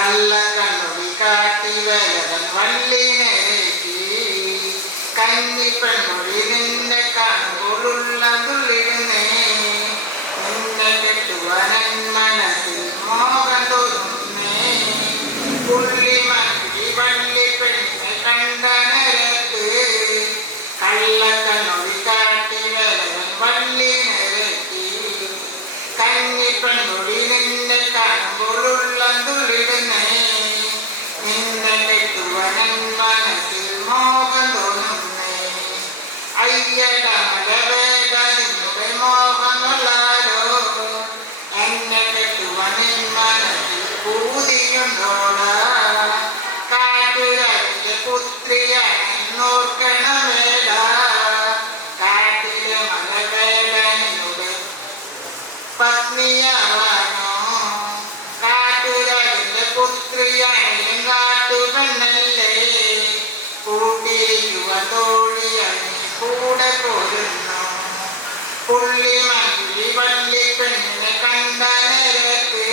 കള്ളക്കണ്ണൊടി കാട്ടി വേലവൻ വള്ളി നേരേറ്റി കന്നിപ്പെണ്ണൊടി നിന്നെ കാണുമ്പോഴുള്ള തുള്ളിടുന്നേ നിന്നെ കെട്ടുവാനൻ മനസ്സിൽ മോഹം തോന്നുന്നേ പുള്ളി മണ്ടി വള്ളി പെണ്ണിനെ കണ്ട നേരത്ത് കള്ളക്കണ്ണൊടി കാട്ടി വേലവൻ വള്ളി നേരേറ്റി കന്നിപ്പെണ്ണൊടി നിന്നെ കാണുമ്പോഴുള്ള തുള്ളിടുന്നേ നിന്നെ കെട്ടുവാനൻ മനസ്സിൽ മോഹം തോന്നുന്നേ അയ്യട മലവേദ നിന്നുടെ മോഹങ്ങളാരോ എന്നെ കെട്ടുവാനൻ മനസ്സിൽ പൂതിയുണ്ടോടാ കാട്ടുരാജിന്റെ പുത്രിയാണെന്നോർക്കണമേട കാട്ടിലെ മലവേദ നിന്നുടെ പത്നിയാവാനോ കാട്ടുരാജിന്റെ പുത്രിയാണെങ്കിലും കാട്ടുകണ്ണല്ലേ കൂട്ടിയിരിക്കുവാൻ തോഴിയാണ് കൂടെ പോരുന്നു പുള്ളി മല്ലി വള്ളി പെണ്ണിനെ കണ്ട നേരത്ത്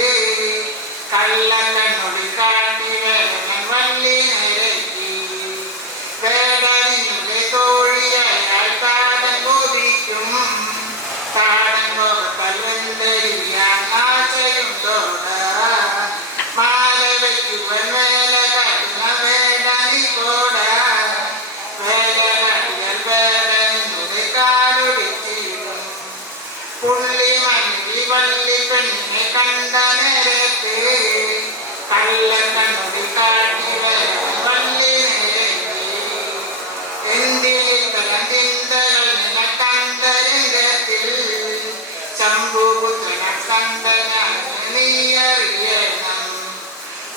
കള്ളക്കണ്ണൊടി കാട്ടി വേദനൻ വള്ളി നേരത്തി വേദനിന്റെ തോഴിയായാൽ താടൻ ബോധിക്കും താടൻ ലോകത്തല്ലെന്തരിയാൻ ആശയുണ്ടോടാ മാല വയ്ക്കുവൻ വേല കാട്ടുന്ന വേദനി കോടാ വേല കാട്ടിയാൽ വേദനിയുടെ കാലൊടിച്ചിടും പുള്ളി മല്ലി വള്ളി പെണ്ണിനെ കണ്ട നേരത്ത് കള്ളക്കണ്ണൊടി കാട്ടി വേദനൻ വള്ളി നേരത്തി എന്തിനിത്തരം ചിന്തകൾ നിനക്കന്തരംഗത്തിൽ ശംഭുപുത്രന കണ്ടനാണ് നീ അറിയണം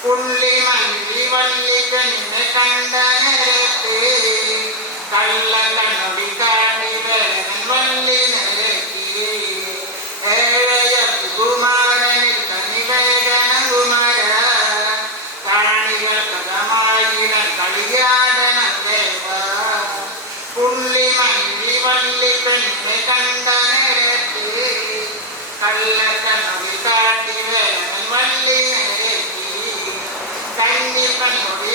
പുള്ളി മല്ലി വള്ളി പെണ്ണിനെ കണ്ട നേരത്ത് കള്ളക്കണ്ണൊടി കാട്ടി വേദനൻ വള്ളി നേരത്തി ഏഴയർക്കു കുമാരനിൽ കനി വേദന കുമാര കാണികൾ കഥമായിടൻ കളിയാടനം ദേവ പുള്ളി മല്ലി വള്ളി പെണ്ണിനെ കണ്ട നേരത്ത് കള്ളക്കണ്ണൊടി കാട്ടി വേദനൻ വള്ളി നേരത്തി കന്നിപ്പെണ്ണൊടി